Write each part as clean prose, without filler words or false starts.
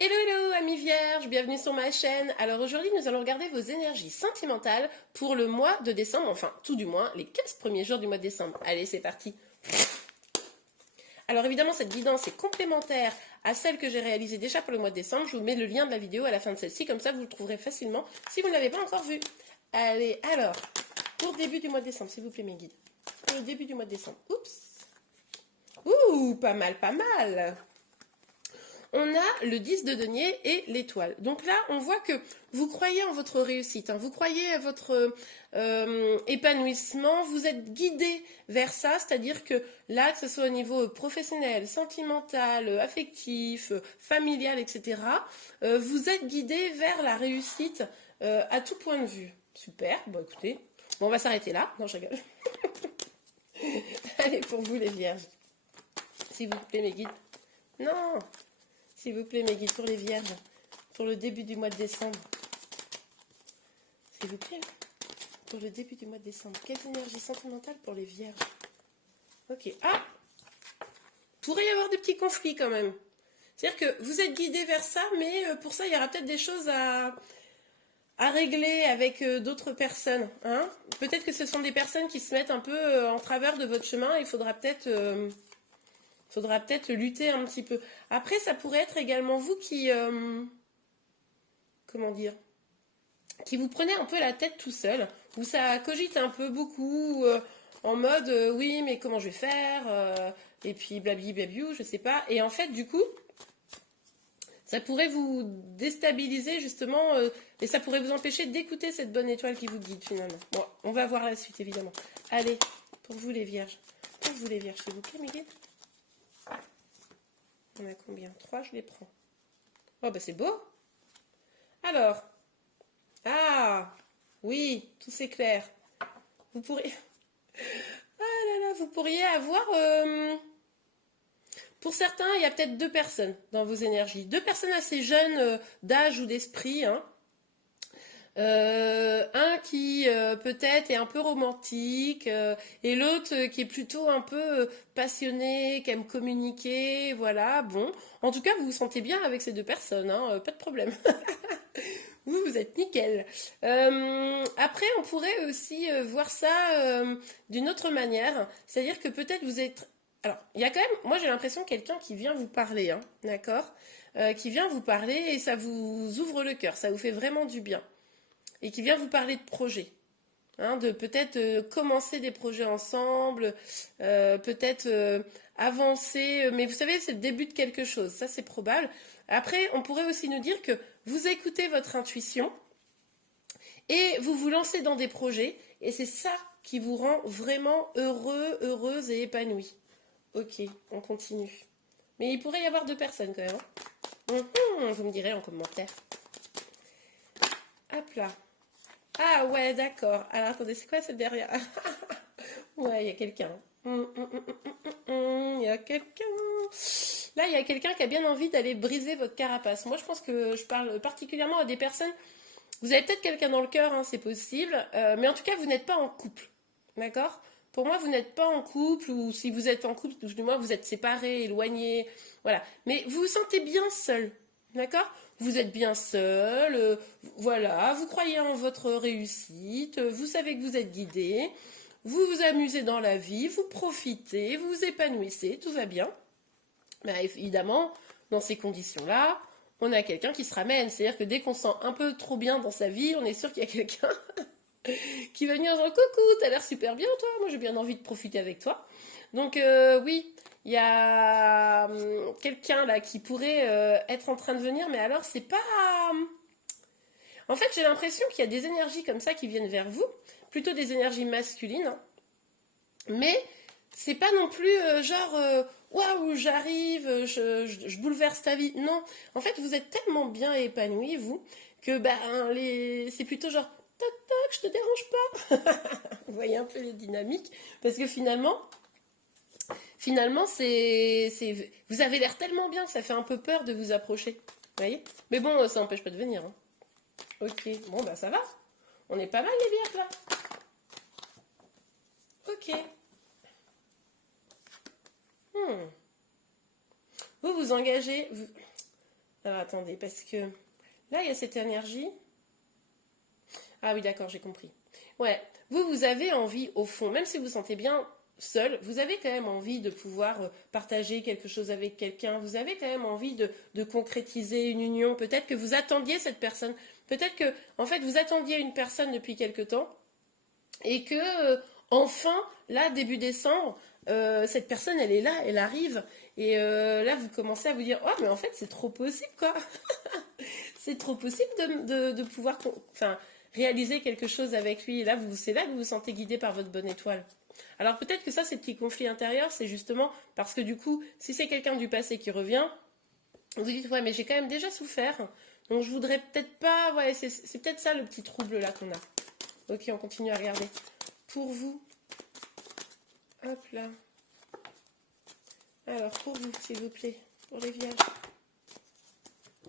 Hello hello amis vierges, bienvenue sur ma chaîne. Alors aujourd'hui nous allons regarder vos énergies sentimentales pour le mois de décembre, enfin tout du moins les 15 premiers jours du mois de décembre. Allez c'est parti. Alors évidemment cette guidance est complémentaire à celle que j'ai réalisée déjà pour le mois de décembre. Je vous mets le lien de la vidéo à la fin de celle-ci, comme ça vous le trouverez facilement si vous ne l'avez pas encore vu. Allez alors, pour le début du mois de décembre s'il vous plaît mes guides. Pour le début du mois de décembre. Oups. Ouh, pas mal, pas mal. On a le 10 de denier et l'étoile. Donc là, on voit que vous croyez en votre réussite, hein, vous croyez à votre épanouissement, vous êtes guidé vers ça, c'est-à-dire que là, que ce soit au niveau professionnel, sentimental, affectif, familial, etc., vous êtes guidé vers la réussite à tout point de vue. Super, bon écoutez, bon, on va s'arrêter là. Non, je rigole. Allez, pour vous les vierges. S'il vous plaît, mes guides. Non. S'il vous plaît, mes guides, pour les vierges, pour le début du mois de décembre. S'il vous plaît, pour le début du mois de décembre. Quelle énergie sentimentale pour les vierges? Ok. Ah, pourrait y avoir des petits conflits quand même. C'est-à-dire que vous êtes guidé vers ça, mais pour ça, il y aura peut-être des choses à régler avec d'autres personnes. Hein. Peut-être que ce sont des personnes qui se mettent un peu en travers de votre chemin. Il faudra peut-être lutter un petit peu. Après, ça pourrait être également vous qui... comment dire, qui vous prenez un peu la tête tout seul, où ça cogite un peu beaucoup, en mode oui, mais comment je vais faire, et puis blabli blabiou, je sais pas. Et en fait, du coup, ça pourrait vous déstabiliser justement, et ça pourrait vous empêcher d'écouter cette bonne étoile qui vous guide finalement. Bon, on va voir la suite évidemment. Allez, pour vous les vierges. Pour vous les vierges, s'il vous plaît, mes guides. On a combien? 3, je les prends. Oh, bah c'est beau. Alors, ah, oui, tout c'est clair. Vous pourriez, ah là là, vous pourriez avoir, pour certains, il y a peut-être deux personnes dans vos énergies, deux personnes assez jeunes d'âge ou d'esprit, hein. Un qui peut-être est un peu romantique et l'autre qui est plutôt un peu passionné, qui aime communiquer, voilà, bon. En tout cas, vous vous sentez bien avec ces deux personnes, hein, pas de problème. Vous êtes nickel. Après, on pourrait aussi voir ça d'une autre manière. C'est-à-dire que peut-être vous êtes... Alors, il y a quand même... Moi, j'ai l'impression quelqu'un qui vient vous parler, hein, d'accord, qui vient vous parler et ça vous ouvre le cœur, ça vous fait vraiment du bien. Et qui vient vous parler de projets. Hein, de peut-être commencer des projets ensemble, peut-être avancer, mais vous savez, c'est le début de quelque chose, ça c'est probable. Après, on pourrait aussi nous dire que vous écoutez votre intuition et vous vous lancez dans des projets, et c'est ça qui vous rend vraiment heureux, heureuse et épanouie. Ok, on continue. Mais il pourrait y avoir deux personnes quand même. Hein. Vous me direz en commentaire. Hop là. Ah ouais, d'accord. Alors attendez, c'est quoi cette derrière? Ouais, il y a quelqu'un. Il y a quelqu'un. Là, il y a quelqu'un qui a bien envie d'aller briser votre carapace. Moi, je pense que je parle particulièrement à des personnes. Vous avez peut-être quelqu'un dans le cœur, hein, c'est possible. Mais en tout cas, vous n'êtes pas en couple. D'accord? Pour moi, vous n'êtes pas en couple, ou si vous êtes en couple, du moins vous êtes séparés, éloignés. Voilà. Mais vous vous sentez bien seul. D'accord? Vous êtes bien seul, voilà, vous croyez en votre réussite, vous savez que vous êtes guidé, vous vous amusez dans la vie, vous profitez, vous vous épanouissez, tout va bien. Ben, évidemment, dans ces conditions-là, on a quelqu'un qui se ramène. C'est-à-dire que dès qu'on se sent un peu trop bien dans sa vie, on est sûr qu'il y a quelqu'un qui va venir en disant coucou, t'as l'air super bien toi, moi j'ai bien envie de profiter avec toi. Donc oui, il y a quelqu'un là qui pourrait être en train de venir, mais alors c'est pas... En fait, j'ai l'impression qu'il y a des énergies comme ça qui viennent vers vous, plutôt des énergies masculines, hein. Mais c'est pas non plus genre waouh, j'arrive, je bouleverse ta vie. Non, en fait, vous êtes tellement bien épanoui, vous, que ben, c'est plutôt genre toc toc, je te dérange pas. Vous voyez un peu les dynamiques, parce que finalement, vous avez l'air tellement bien que ça fait un peu peur de vous approcher. Vous voyez? Mais bon, ça n'empêche pas de venir. Hein. Ok, bon bah ça va. On est pas mal les bières là. Ok. Vous vous engagez. Alors attendez, parce que là, il y a cette énergie. Ah oui, d'accord, j'ai compris. Ouais, vous avez envie, au fond, même si vous vous sentez bien seul, vous avez quand même envie de pouvoir partager quelque chose avec quelqu'un. Vous avez quand même envie de concrétiser une union. Peut-être que vous attendiez cette personne. Peut-être que, en fait, vous attendiez une personne depuis quelque temps et que, enfin, là, début décembre, cette personne, elle est là, elle arrive. Et là, vous commencez à vous dire, oh, mais en fait, c'est trop possible, quoi. C'est trop possible de pouvoir enfin, réaliser quelque chose avec lui. Et là, c'est là que vous vous sentez guidé par votre bonne étoile. Alors peut-être que ça, ces petits conflits intérieurs, c'est justement parce que du coup, si c'est quelqu'un du passé qui revient, vous dites, ouais, mais j'ai quand même déjà souffert, donc je voudrais peut-être pas, ouais, c'est peut-être ça le petit trouble là qu'on a. Ok, on continue à regarder. Pour vous, hop là. Alors, pour vous, s'il vous plaît, pour les vierges.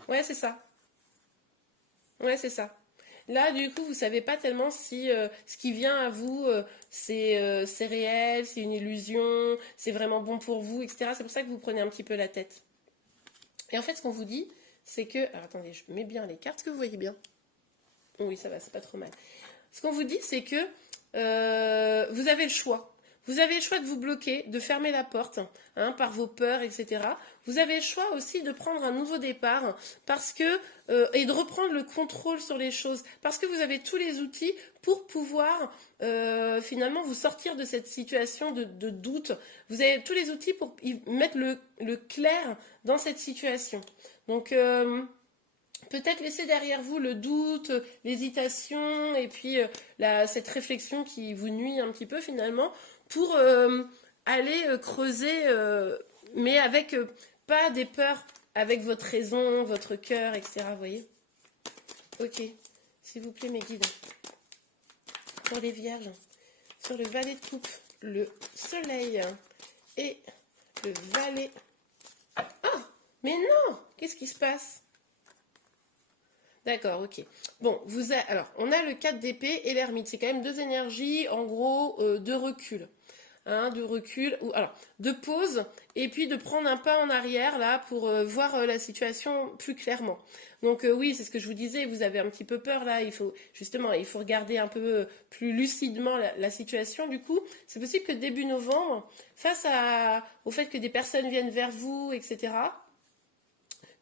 Ouais, c'est ça. Ouais, c'est ça. Là, du coup, vous savez pas tellement si ce qui vient à vous, c'est réel, c'est une illusion, c'est vraiment bon pour vous, etc. C'est pour ça que vous prenez un petit peu la tête. Et en fait, ce qu'on vous dit, c'est que... Alors, attendez, je mets bien les cartes. Est-ce que vous voyez bien? Oui, ça va, c'est pas trop mal. Ce qu'on vous dit, c'est que vous avez le choix. Vous avez le choix de vous bloquer, de fermer la porte hein, par vos peurs, etc. Vous avez le choix aussi de prendre un nouveau départ parce que et de reprendre le contrôle sur les choses parce que vous avez tous les outils pour pouvoir finalement vous sortir de cette situation de doute. Vous avez tous les outils pour mettre le clair dans cette situation. Donc peut-être laisser derrière vous le doute, l'hésitation et puis cette réflexion qui vous nuit un petit peu finalement pour aller creuser, mais avec pas des peurs, avec votre raison, votre cœur, etc. Vous voyez? Ok, s'il vous plaît mes guides, pour les vierges, sur le valet de coupe, le soleil et le valet... Ah, mais non! Qu'est-ce qui se passe? D'accord, ok. Bon, alors, on a le 4 d'épée et l'ermite. C'est quand même deux énergies, en gros, de recul. Hein, de recul, ou alors de pause, et puis de prendre un pas en arrière, là, pour voir la situation plus clairement. Donc oui, c'est ce que je vous disais, vous avez un petit peu peur, là, il faut regarder un peu plus lucidement la situation. Du coup, c'est possible que début novembre, face au fait que des personnes viennent vers vous, etc.,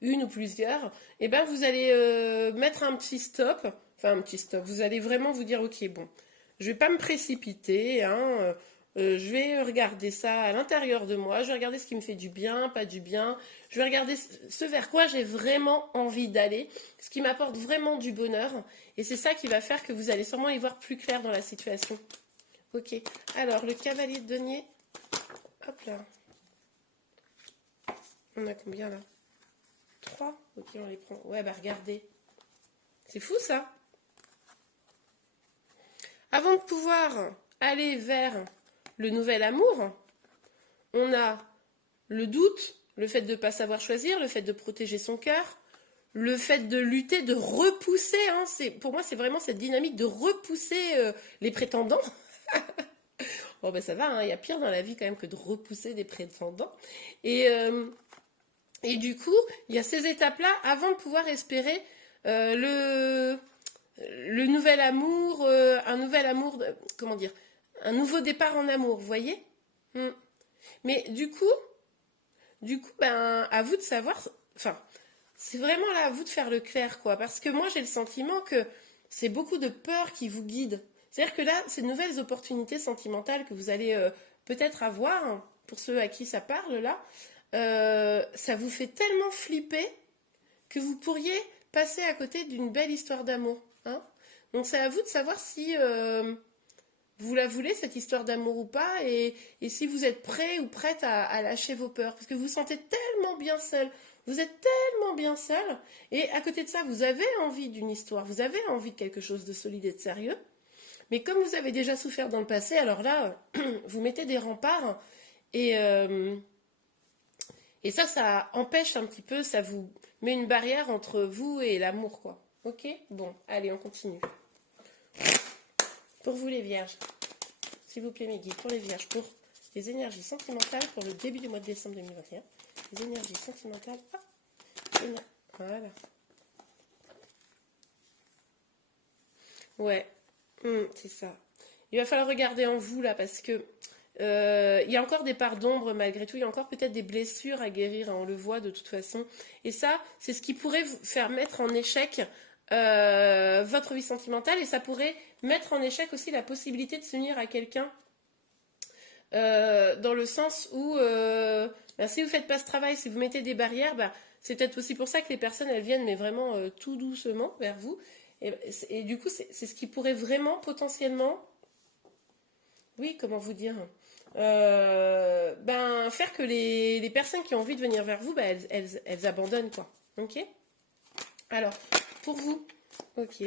une ou plusieurs, et ben vous allez mettre un petit stop, enfin un petit stop, vous allez vraiment vous dire ok bon, je vais pas me précipiter, hein, je vais regarder ça à l'intérieur de moi, je vais regarder ce qui me fait du bien, pas du bien, je vais regarder ce vers quoi j'ai vraiment envie d'aller, ce qui m'apporte vraiment du bonheur, et c'est ça qui va faire que vous allez sûrement y voir plus clair dans la situation. Ok, alors le cavalier de denier, hop là, on a combien là? 3. Ok, on les prend. Ouais, bah regardez. C'est fou ça. Avant de pouvoir aller vers le nouvel amour, on a le doute, le fait de ne pas savoir choisir, le fait de protéger son cœur, le fait de lutter, de repousser. Hein, pour moi, c'est vraiment cette dynamique de repousser les prétendants. Bon, ben ça va, hein, y a pire dans la vie quand même que de repousser des prétendants. Et du coup, il y a ces étapes-là avant de pouvoir espérer le nouvel amour, un nouvel amour, comment dire, un nouveau départ en amour, vous voyez? Mais ben, à vous de savoir, enfin, c'est vraiment là à vous de faire le clair, quoi, parce que moi j'ai le sentiment que c'est beaucoup de peur qui vous guide. C'est-à-dire que là, ces nouvelles opportunités sentimentales que vous allez peut-être avoir, hein, pour ceux à qui ça parle là, ça vous fait tellement flipper que vous pourriez passer à côté d'une belle histoire d'amour. Hein. Donc c'est à vous de savoir si vous la voulez, cette histoire d'amour ou pas, et si vous êtes prêt ou prête à lâcher vos peurs. Parce que vous vous sentez tellement bien seul, vous êtes tellement bien seul, et à côté de ça, vous avez envie d'une histoire, vous avez envie de quelque chose de solide et de sérieux. Mais comme vous avez déjà souffert dans le passé, alors là, vous mettez des remparts, et ça empêche un petit peu, ça vous met une barrière entre vous et l'amour, quoi. Ok? Bon, allez, on continue. Pour vous les vierges, s'il vous plaît mes guides, pour les vierges, pour les énergies sentimentales pour le début du mois de décembre 2021. Les énergies sentimentales. Voilà. Ouais, c'est ça. Il va falloir regarder en vous là parce que il y a encore des parts d'ombre malgré tout. Il y a encore peut-être des blessures à guérir, hein, on le voit de toute façon. Et ça, c'est ce qui pourrait vous faire mettre en échec votre vie sentimentale et ça pourrait mettre en échec aussi la possibilité de s'unir à quelqu'un dans le sens où ben, si vous faites pas ce travail, si vous mettez des barrières, ben, c'est peut-être aussi pour ça que les personnes elles viennent mais vraiment tout doucement vers vous. Et du coup, c'est ce qui pourrait vraiment potentiellement, oui, comment vous dire, ben, faire que les personnes qui ont envie de venir vers vous, ben, elles abandonnent, quoi. Ok. Alors, pour vous, ok.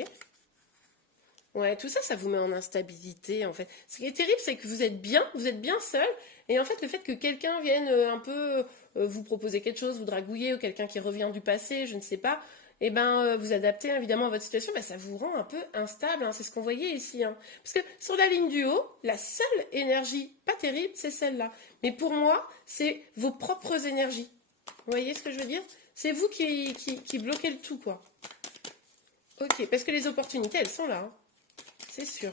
Ouais, tout ça, ça vous met en instabilité, en fait. Ce qui est terrible, c'est que vous êtes bien seul, et en fait, le fait que quelqu'un vienne un peu vous proposer quelque chose, vous dragouiller, ou quelqu'un qui revient du passé, je ne sais pas, et ben, vous adaptez évidemment à votre situation, ben, ça vous rend un peu instable, hein, c'est ce qu'on voyait ici, hein. Parce que sur la ligne du haut, la seule énergie pas terrible, c'est celle-là. Mais pour moi, c'est vos propres énergies. Vous voyez ce que je veux dire? C'est vous qui bloquez le tout, quoi. Ok, parce que les opportunités, elles sont là, hein. C'est sûr.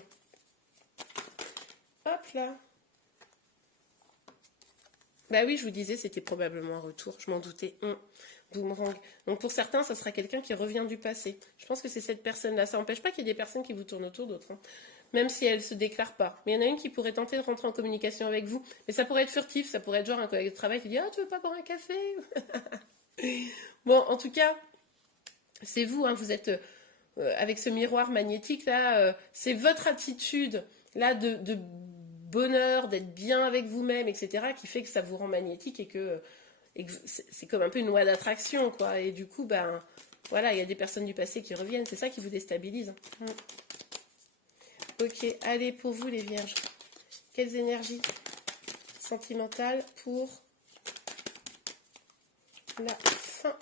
Hop là. Bah oui, je vous disais, c'était probablement un retour. Je m'en doutais. Boomerang. Donc pour certains, ça sera quelqu'un qui revient du passé. Je pense que c'est cette personne-là. Ça n'empêche pas qu'il y ait des personnes qui vous tournent autour d'autres, hein. Même si elles ne se déclarent pas. Mais il y en a une qui pourrait tenter de rentrer en communication avec vous. Mais ça pourrait être furtif. Ça pourrait être genre un collègue de travail qui dit «Ah, tu veux pas boire un café?» Bon, en tout cas, c'est vous, hein, vous êtes avec ce miroir magnétique là, c'est votre attitude là de bonheur, d'être bien avec vous-même, etc., qui fait que ça vous rend magnétique et que c'est comme un peu une loi d'attraction, quoi. Et du coup, ben voilà, il y a des personnes du passé qui reviennent, c'est ça qui vous déstabilise. Ok, allez, pour vous les vierges, quelles énergies sentimentales pour la fin?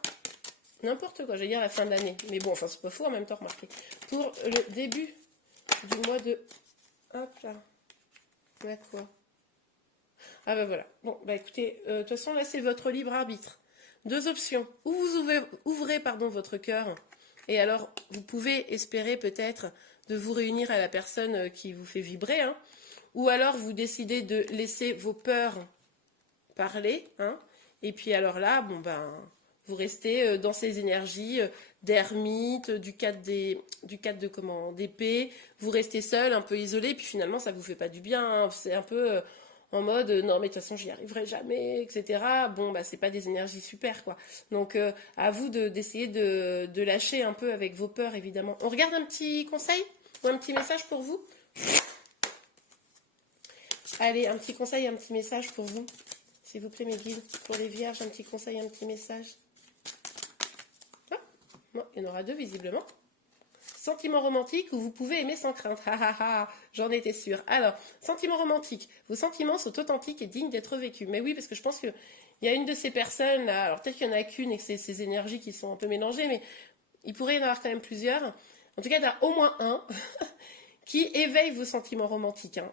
N'importe quoi, j'allais dire la fin de l'année. Mais bon, enfin, c'est pas fou en même temps, remarquez. Pour le début du mois de... Hop là. Là quoi? Ah bah voilà. Bon, bah écoutez, de toute façon, là, c'est votre libre arbitre. Deux options. Ou vous ouvrez pardon, votre cœur. Et alors, vous pouvez espérer peut-être de vous réunir à la personne qui vous fait vibrer, hein. Ou alors, vous décidez de laisser vos peurs parler, hein. Et puis alors là, bon ben... Vous restez dans ces énergies d'ermite, du 4 de comment d'épée. Vous restez seul, un peu isolé, puis finalement ça vous fait pas du bien, hein. C'est un peu en mode non mais de toute façon j'y arriverai jamais, etc. Bon bah c'est pas des énergies super quoi. Donc à vous d'essayer de lâcher un peu avec vos peurs évidemment. On regarde un petit conseil ou un petit message pour vous. Allez, un petit conseil, un petit message pour vous. S'il vous plaît mes guides, pour les vierges, un petit conseil, un petit message. Non, il y en aura deux visiblement. Sentiment romantique où vous pouvez aimer sans crainte. J'en étais sûre. Alors, sentiment romantique. Vos sentiments sont authentiques et dignes d'être vécus. Mais oui, parce que je pense qu'il y a une de ces personnes là, alors peut-être qu'il y en a qu'une et que c'est ces énergies qui sont un peu mélangées, mais il pourrait y en avoir quand même plusieurs. En tout cas, il y en a au moins un qui éveille vos sentiments romantiques, hein.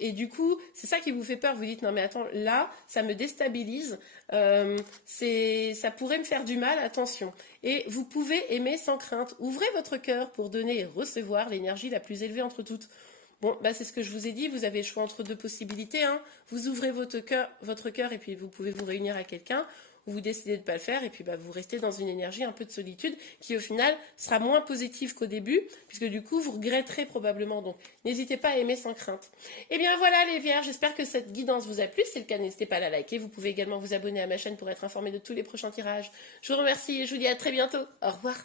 Et du coup, c'est ça qui vous fait peur. Vous dites non mais attends, là, ça me déstabilise. Ça pourrait me faire du mal. Attention. Et vous pouvez aimer sans crainte. Ouvrez votre cœur pour donner et recevoir l'énergie la plus élevée entre toutes. Bon, bah c'est ce que je vous ai dit. Vous avez le choix entre deux possibilités, hein. Vous ouvrez votre cœur et puis vous pouvez vous réunir à quelqu'un. Vous décidez de ne pas le faire et puis bah, vous restez dans une énergie un peu de solitude qui au final sera moins positive qu'au début puisque du coup vous regretterez probablement. Donc n'hésitez pas à aimer sans crainte. Et bien voilà les vierges, j'espère que cette guidance vous a plu. Si c'est le cas, n'hésitez pas à la liker. Vous pouvez également vous abonner à ma chaîne pour être informé de tous les prochains tirages. Je vous remercie et je vous dis à très bientôt. Au revoir.